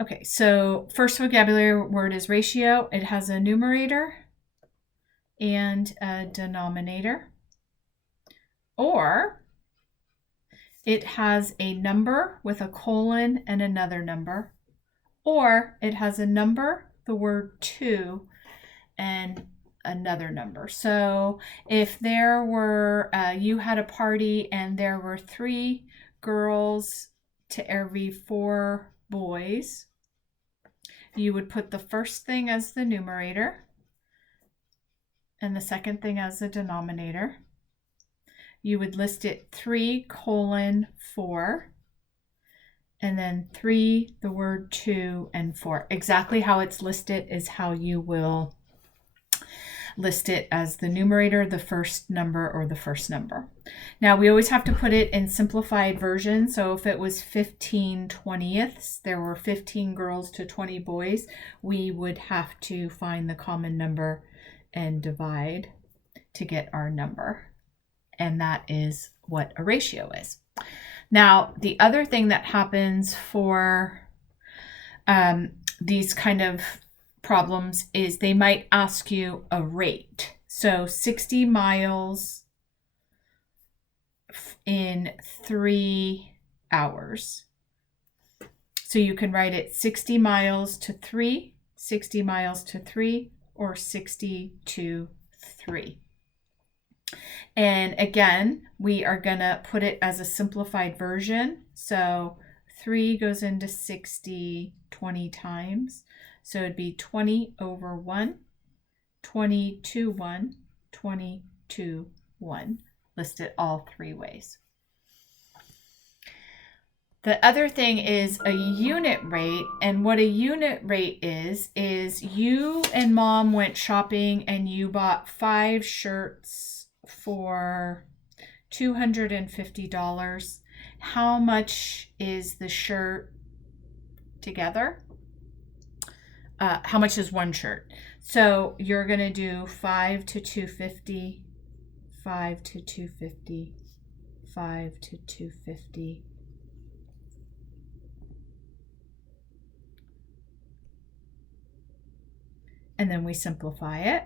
Okay, so first vocabulary word is ratio. It has a numerator and a denominator. Or it has a number with a colon and another number. Or it has a number, the word two, and another number. So if there were, you had a party and there were 3 girls to every 4 boys, you would put the first thing as the numerator and the second thing as the denominator. You would list it 3:4, and then 3, the word 2, and 4. Exactly how it's listed is how you will list it as the numerator, the first number, or the first number. Now, we always have to put it in simplified version. So if it was 15/20ths, there were 15 girls to 20 boys, we would have to find the common number and divide to get our number. And that is what a ratio is. Now, the other thing that happens for these kind of problems is they might ask you a rate. So 60 miles in 3 hours. So you can write it 60 miles to 3, 60 miles to 3, or 60 to 3. And again, we are going to put it as a simplified version. So 3 goes into 60 20 times. So it'd be 20 over 1, 20 to 1, 20 to 1. List it all 3 ways. The other thing is a unit rate. And what a unit rate is you and mom went shopping and you bought 5 shirts for $250. How much is the shirt together? How much is one shirt? So you're going to do 5 to 250, 5 to 250, 5 to 250. And then we simplify it.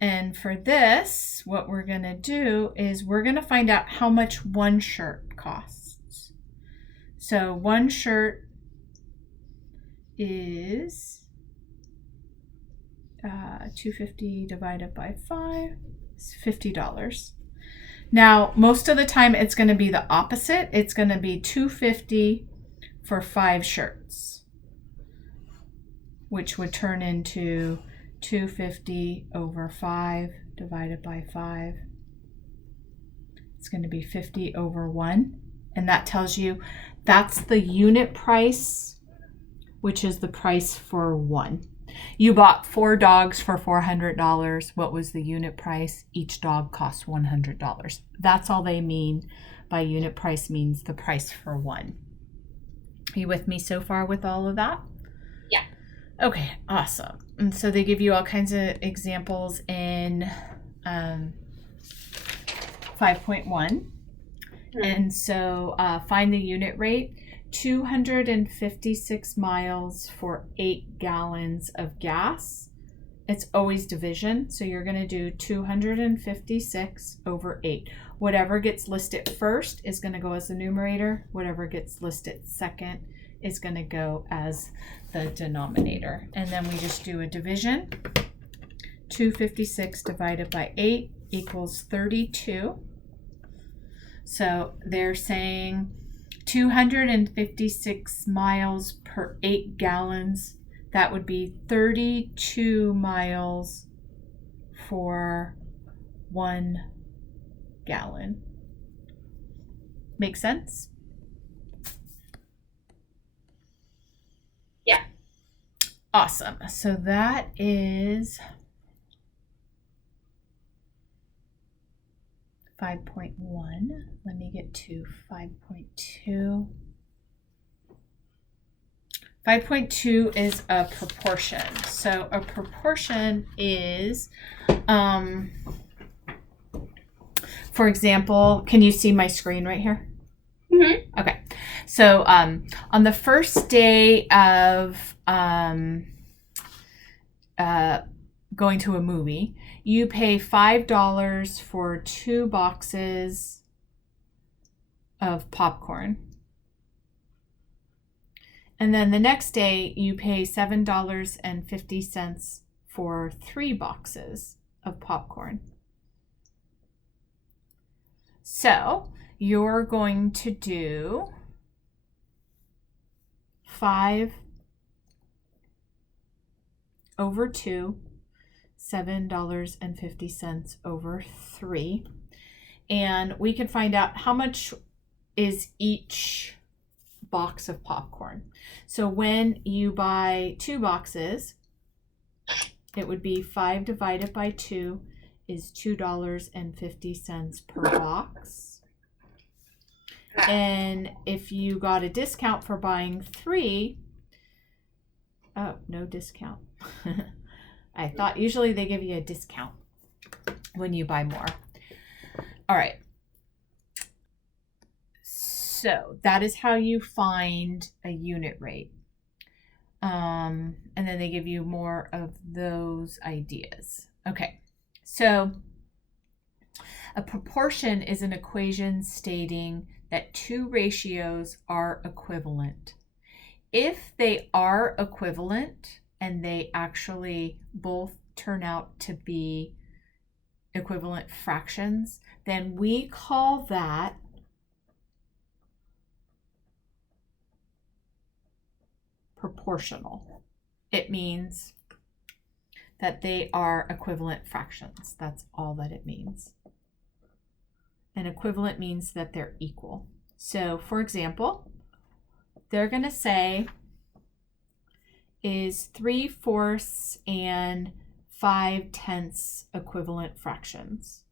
And for this, what we're going to do is we're going to find out how much one shirt costs. So one shirt is 250 divided by 5 is $50. Now, most of the time it's going to be the opposite. It's going to be 250 for 5 shirts, which would turn into 250 over 5 divided by 5. It's going to be 50 over 1. And that tells you that's the unit price, which is the price for 1. You bought 4 dogs for $400. What was the unit price? Each dog cost $100. That's all they mean by unit price, means the price for 1. Are you with me so far with all of that? Yeah. Okay, awesome. And so they give you all kinds of examples in 5.1. And so find the unit rate. 256 miles for 8 gallons of gas. It's always division. So you're going to do 256 over 8. Whatever gets listed first is going to go as the numerator. Whatever gets listed second is going to go as the denominator. And then we just do a division. 256 divided by 8 equals 32. So they're saying 256 miles per 8 gallons. That would be 32 miles for 1 gallon. Make sense? Yeah. Awesome. So that is 5.1. Let me get to 5.2. 5.2 is a proportion. So a proportion is, for example, can you see my screen right here? Mm-hmm. Okay. So on the first day of going to a movie, you pay $5 for 2 boxes of popcorn. And then the next day, you pay $7.50 for 3 boxes of popcorn. So you're going to do 5 over 2, $7.50 over 3. And we can find out how much is each box of popcorn. So when you buy 2 boxes, it would be 5 divided by 2 is $2.50 per box. And if you got a discount for buying 3, oh, no discount. I thought usually they give you a discount when you buy more. All right. So that is how you find a unit rate. And then they give you more of those ideas. Okay. So a proportion is an equation stating that 2 ratios are equivalent. If they are equivalent and they actually both turn out to be equivalent fractions, then we call that proportional. It means that they are equivalent fractions. That's all that it means. And equivalent means that they're equal. So, for example, they're going to say, is 3/4 and 5/10 equivalent fractions?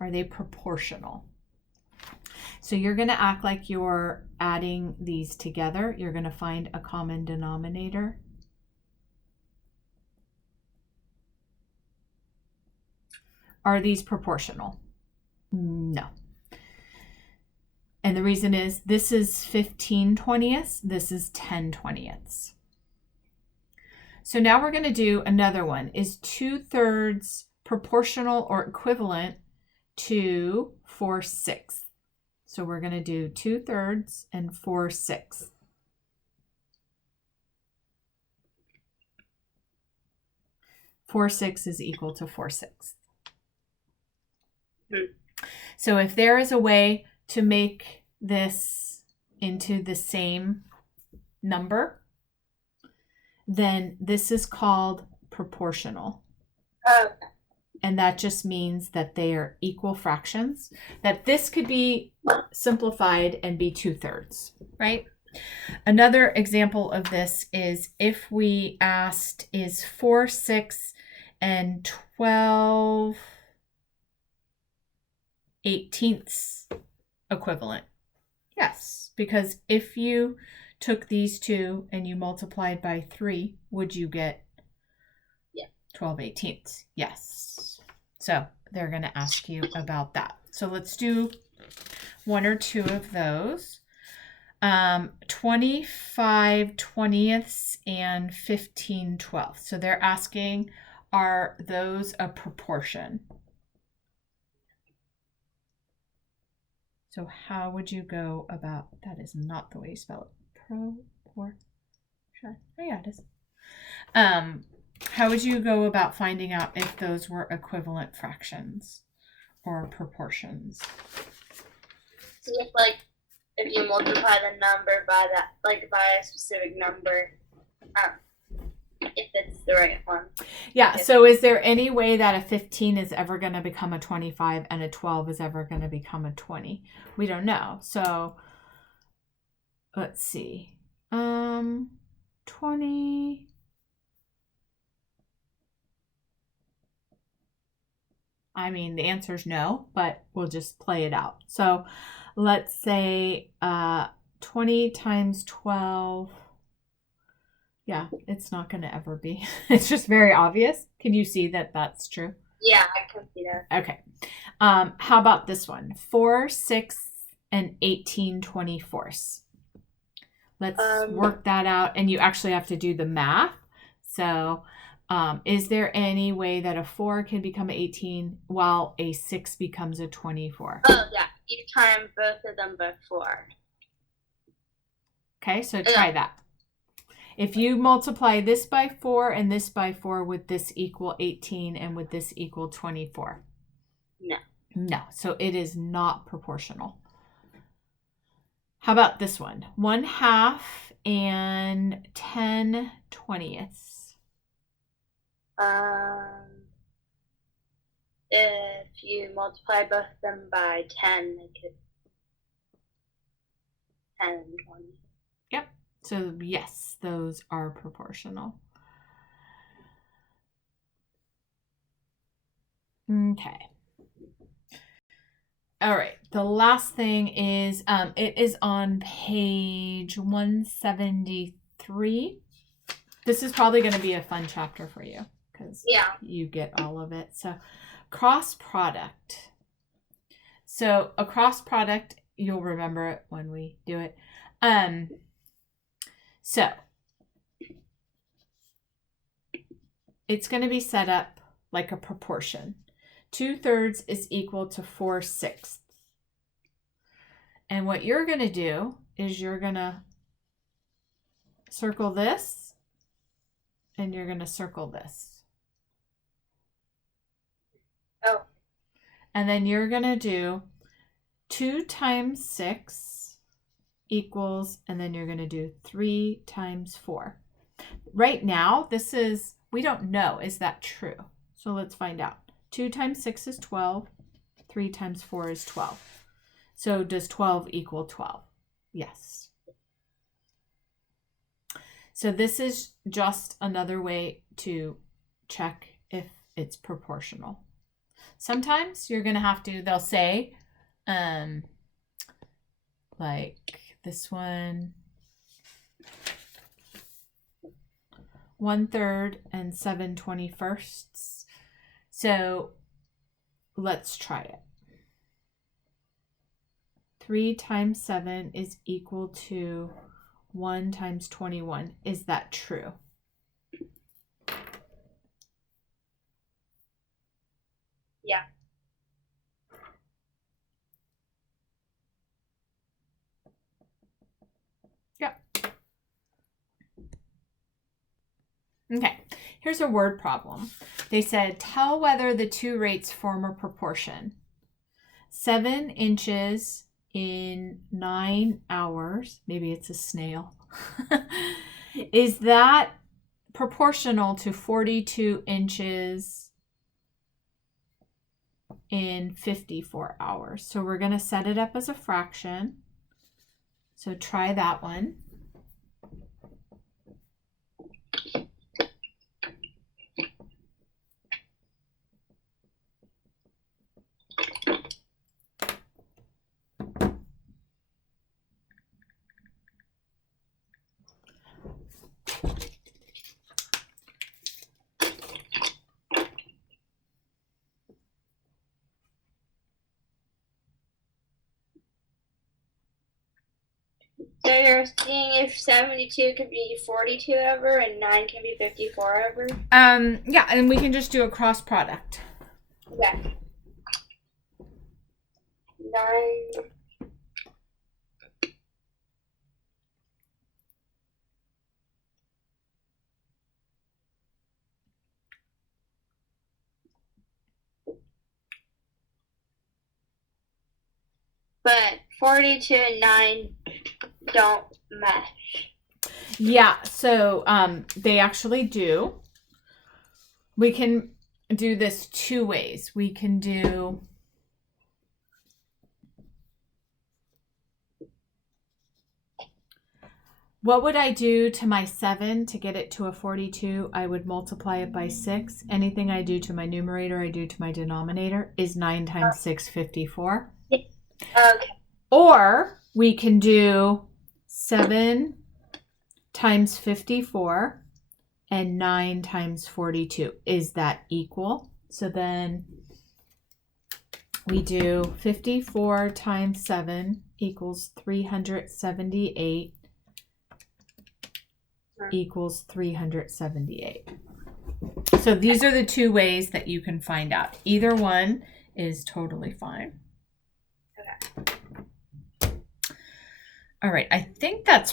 Are they proportional? So you're going to act like you're adding these together. You're going to find a common denominator. Are these proportional? No. And the reason is this is 15/20, this is 10/20. So now we're going to do another one. Is 2/3 proportional or equivalent to 4/6? So we're going to do 2/3 and 4/6. Four-sixths is equal to 4/6. So if there is a way to make this into the same number, then this is called proportional. And that just means that they are equal fractions, that this could be simplified and be 2/3, right? Another example of this is if we asked, is 4/6 and 12/18 equivalent? Yes, because if you took these two and you multiplied by 3, would you get 12/18? Yes. So they're going to ask you about that. So let's do 1 or 2 of those. 25/20 and 15/12. So they're asking, are those a proportion? So how would you go about, that is not the way you spell it. Proportion. Oh yeah, it is. How would you go about finding out if those were equivalent fractions or proportions? So if you multiply the number by that, by a specific number, if it's the right one. Yeah. So is there any way that a 15 is ever going to become a 25 and a 12 is ever going to become a 20? We don't know. So let's see. 20. I mean, the answer is no, but we'll just play it out. So let's say 20 times 12. Yeah, it's not going to ever be. It's just very obvious. Can you see that that's true? Yeah, I can see that. Okay. How about this one? 4/6 and 18/24. Let's Um, work that out. And you actually have to do the math. So is there any way that a 4 can become 18 while a 6 becomes a 24? Oh, yeah. You time both of them by 4. Okay, so try that. If you multiply this by 4 and this by 4, would this equal 18 and would this equal 24? No. No, so it is not proportional. How about this one? 1/2 and 10/20. If you multiply both of them by 10, make it 10 and 20. Yep. So yes, those are proportional. Okay. All right. The last thing is it is on page 173. This is probably going to be a fun chapter for you because you get all of it. So cross product. So a cross product, you'll remember it when we do it. So it's going to be set up like a proportion. 2/3 is equal to 4/6. And what you're going to do is you're going to circle this and you're going to circle this. Oh. And then you're going to do 2 times 6 equals, and then you're going to do 3 times 4. Right now, this is, we don't know, is that true? So let's find out. 2 times 6 is 12. 3 times 4 is 12. So does 12 equal 12? Yes. So this is just another way to check if it's proportional. Sometimes you're going to have to, they'll say, like this one, 1/3 and 7/21. So let's try it. 3 times 7 is equal to 1 times 21. Is that true? Yeah. Yep. Okay, here's a word problem. They said, tell whether the two rates form a proportion. 7 inches in 9 hours, maybe it's a snail, is that proportional to 42 inches in 54 hours? So we're going to set it up as a fraction. So try that one. So you're seeing if 72 could be 42 over and 9 can be 54 over? Yeah, and we can just do a cross product. Yeah. 9. But 42 and 9 don't mesh. Yeah, so they actually do. We can do this 2 ways. We can do what would I do to my 7 to get it to a 42? I would multiply it by 6. Anything I do to my numerator, I do to my denominator. Is 9 times 6 54? Okay. Or we can do 7 times 54 and 9 times 42. Is that equal? So then we do 54 times 7 equals 378 equals 378. So these are the two ways that you can find out. Either one is totally fine. Okay. All right, I think that's